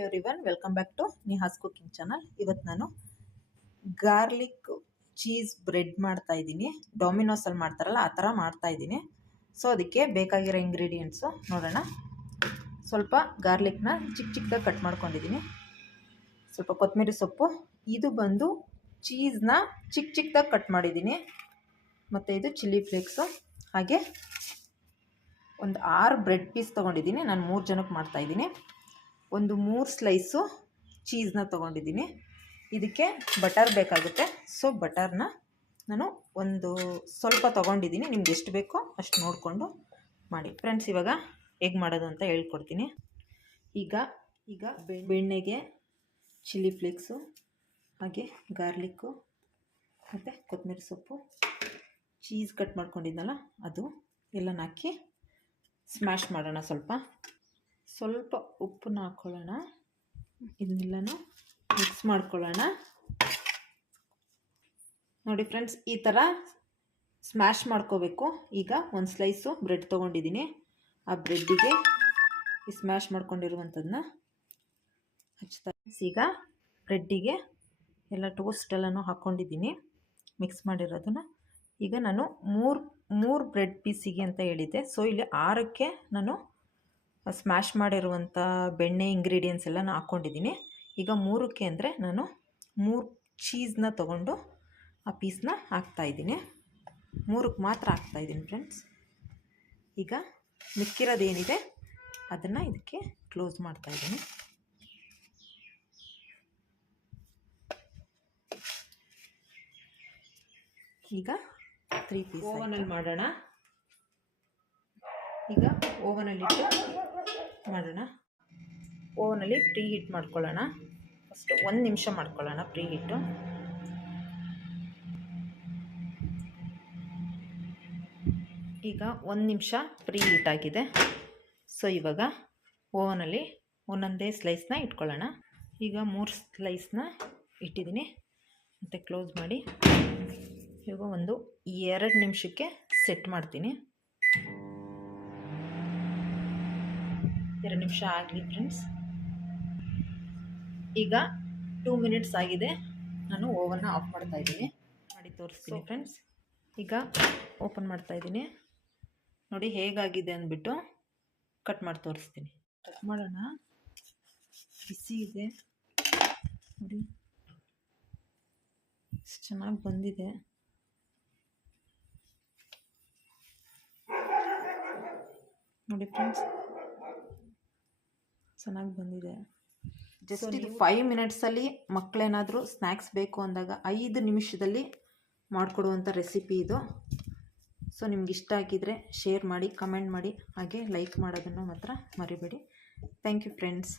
Everyone, welcome back to Nihas cooking channel. ಇವತ್ತು ನಾನು garlic cheese bread ಮಾಡ್ತಾ ಇದ್ದೀನಿ. ಡೊಮಿನೋಸಲ್ಲಿ ಮಾಡ್ತಾರಲ್ಲ ಆ ಥರ ಮಾಡ್ತಾ ಇದ್ದೀನಿ. ಸೊ ಅದಕ್ಕೆ ಬೇಕಾಗಿರೋ ಇಂಗ್ರೀಡಿಯೆಂಟ್ಸು ನೋಡೋಣ. ಸ್ವಲ್ಪ ಗಾರ್ಲಿಕ್ನ ಚಿಕ್ಕದಾಗಿ ಕಟ್ ಮಾಡ್ಕೊಂಡಿದ್ದೀನಿ, ಸ್ವಲ್ಪ ಕೊತ್ತಂಬರಿ ಸೊಪ್ಪು, ಇದು ಬಂದು ಚೀಸ್ನ ಚಿಕ್ಕದಾಗಿ ಕಟ್ ಮಾಡಿದ್ದೀನಿ, ಮತ್ತು ಇದು ಚಿಲ್ಲಿ ಫ್ಲೇಕ್ಸು, ಹಾಗೆ ಒಂದು 6 ಬ್ರೆಡ್ ಪೀಸ್ ತೊಗೊಂಡಿದ್ದೀನಿ. ನಾನು 3 ಜನಕ್ಕೆ ಮಾಡ್ತಾಯಿದ್ದೀನಿ. ಒಂದು 3 ಸ್ಲೈಸು ಚೀಸ್ನ ತೊಗೊಂಡಿದ್ದೀನಿ. ಇದಕ್ಕೆ ಬಟರ್ ಬೇಕಾಗುತ್ತೆ. ಸೊ ಬಟರ್ನ ನಾನು ಒಂದು ಸ್ವಲ್ಪ ತೊಗೊಂಡಿದ್ದೀನಿ. ನಿಮ್ಗೆ ಎಷ್ಟು ಬೇಕೋ ಅಷ್ಟು ನೋಡಿಕೊಂಡು ಮಾಡಿ ಫ್ರೆಂಡ್ಸ್. ಇವಾಗ ಹೇಗೆ ಮಾಡೋದು ಅಂತ ಹೇಳ್ಕೊಡ್ತೀನಿ. ಈಗ ಬೆಣ್ಣೆಗೆ ಚಿಲ್ಲಿ ಫ್ಲೇಕ್ಸು, ಹಾಗೆ ಗಾರ್ಲಿಕ್ಕು, ಮತ್ತು ಕೊತ್ತಂಬರಿ ಸೊಪ್ಪು, ಚೀಸ್ ಕಟ್ ಮಾಡ್ಕೊಂಡಿದ್ನಲ್ಲ ಅದು ಎಲ್ಲನ ಹಾಕಿ ಸ್ಮ್ಯಾಶ್ ಮಾಡೋಣ. ಸ್ವಲ್ಪ ಉಪ್ಪನ್ನ ಹಾಕ್ಕೊಳ್ಳೋಣ. ಇದನ್ನೆಲ್ಲನೂ ಮಿಕ್ಸ್ ಮಾಡ್ಕೊಳ್ಳೋಣ. ನೋಡಿ ಫ್ರೆಂಡ್ಸ್, ಈ ಥರ ಸ್ಮ್ಯಾಶ್ ಮಾಡ್ಕೋಬೇಕು. ಈಗ ಒಂದು ಸ್ಲೈಸು ಬ್ರೆಡ್ ತೊಗೊಂಡಿದ್ದೀನಿ. ಆ ಬ್ರೆಡ್ಡಿಗೆ ಈ ಸ್ಮ್ಯಾಶ್ ಮಾಡ್ಕೊಂಡಿರುವಂಥದ್ದನ್ನ ಹಚ್ತಾ. ಈಗ ಬ್ರೆಡ್ಡಿಗೆ ಎಲ್ಲ ಟೋಸ್ಟೆಲ್ಲನೂ ಹಾಕ್ಕೊಂಡಿದ್ದೀನಿ, ಮಿಕ್ಸ್ ಮಾಡಿರೋದನ್ನು. ಈಗ ನಾನು ಮೂರು ಬ್ರೆಡ್ ಪೀಸಿಗೆ ಅಂತ ಹೇಳಿದ್ದೆ. ಸೊ ಇಲ್ಲಿ 6ಕ್ಕೆ ನಾನು ಸ್ಮ್ಯಾಶ್ ಮಾಡಿರುವಂಥ ಬೆಣ್ಣೆ ಇಂಗ್ರೀಡಿಯೆಂಟ್ಸ್ ಎಲ್ಲ ನಾನು ಹಾಕ್ಕೊಂಡಿದ್ದೀನಿ. ಈಗ 3ಕ್ಕೆ ಅಂದರೆ ನಾನು 3 ಚೀಸ್ನ ತೊಗೊಂಡು ಆ ಪೀಸ್ನ ಹಾಕ್ತಾಯಿದ್ದೀನಿ. 3ಕ್ಕೆ ಮಾತ್ರ ಹಾಕ್ತಾಯಿದ್ದೀನಿ ಫ್ರೆಂಡ್ಸ್. ಈಗ ಮಿಕ್ಕಿರೋದೇನಿದೆ ಅದನ್ನು ಇದಕ್ಕೆ ಕ್ಲೋಸ್ ಮಾಡ್ತಾಯಿದ್ದೀನಿ. ಈಗ 3 ಪೀಸ್ ಓವನಲ್ಲಿ ಮಾಡೋಣ. ಈಗ ಓವನಲ್ಲಿಟ್ಟು ಮಾಡೋಣ. ಓವನಲ್ಲಿ ಪ್ರೀ ಹೀಟ್ ಮಾಡ್ಕೊಳ್ಳೋಣ. ಫಸ್ಟು 1 ನಿಮಿಷ ಮಾಡ್ಕೊಳ್ಳೋಣ ಪ್ರೀ ಹೀಟು. ಈಗ 1 ನಿಮಿಷ ಪ್ರೀ ಹೀಟ್ ಆಗಿದೆ. ಸೊ ಇವಾಗ ಓವನಲ್ಲಿ ಒಂದೊಂದೇ ಸ್ಲೈಸ್ನ ಇಟ್ಕೊಳ್ಳೋಣ. ಈಗ 3 ಸ್ಲೈಸ್ನ ಇಟ್ಟಿದ್ದೀನಿ, ಮತ್ತು ಕ್ಲೋಸ್ ಮಾಡಿ ಇವಾಗ ಒಂದು 2 ನಿಮಿಷಕ್ಕೆ ಸೆಟ್ ಮಾಡ್ತೀನಿ. 2 ನಿಮಿಷ ಆಗಲಿ ಫ್ರೆಂಡ್ಸ್. ಈಗ 2 ಮಿನಿಟ್ಸ್ ಆಗಿದೆ. ನಾನು ಓವನ್ನ ಆಫ್ ಮಾಡ್ತಾಯಿದ್ದೀನಿ. ಮಾಡಿ ತೋರಿಸ್ತೀನಿ ಫ್ರೆಂಡ್ಸ್. ಈಗ ಓಪನ್ ಮಾಡ್ತಾಯಿದ್ದೀನಿ. ನೋಡಿ ಹೇಗಾಗಿದೆ ಅಂದ್ಬಿಟ್ಟು ಕಟ್ ಮಾಡಿ ತೋರಿಸ್ತೀನಿ. ಕಟ್ ಮಾಡೋಣ. ಬಿಸಿ ಇದೆ ನೋಡಿ, ಎಷ್ಟು ಚೆನ್ನಾಗಿ ಬಂದಿದೆ. ನೋಡಿ ಫ್ರೆಂಡ್ಸ್, ಚೆನ್ನಾಗಿ ಬಂದಿದೆ. ಜಸ್ಟ್ ಇದು 5 ಮಿನಿಟ್ಸಲ್ಲಿ ಮಕ್ಕಳೇನಾದರೂ ಸ್ನ್ಯಾಕ್ಸ್ ಬೇಕು ಅಂದಾಗ 5 ನಿಮಿಷದಲ್ಲಿ ಮಾಡಿಕೊಡುವಂಥ ರೆಸಿಪಿ ಇದು. ಸೊ ನಿಮ್ಗೆ ಇಷ್ಟ ಆಗಿದ್ದರೆ ಶೇರ್ ಮಾಡಿ, ಕಮೆಂಟ್ ಮಾಡಿ, ಹಾಗೆ ಲೈಕ್ ಮಾಡೋದನ್ನು ಮಾತ್ರ ಮರಿಬೇಡಿ. Thank you friends.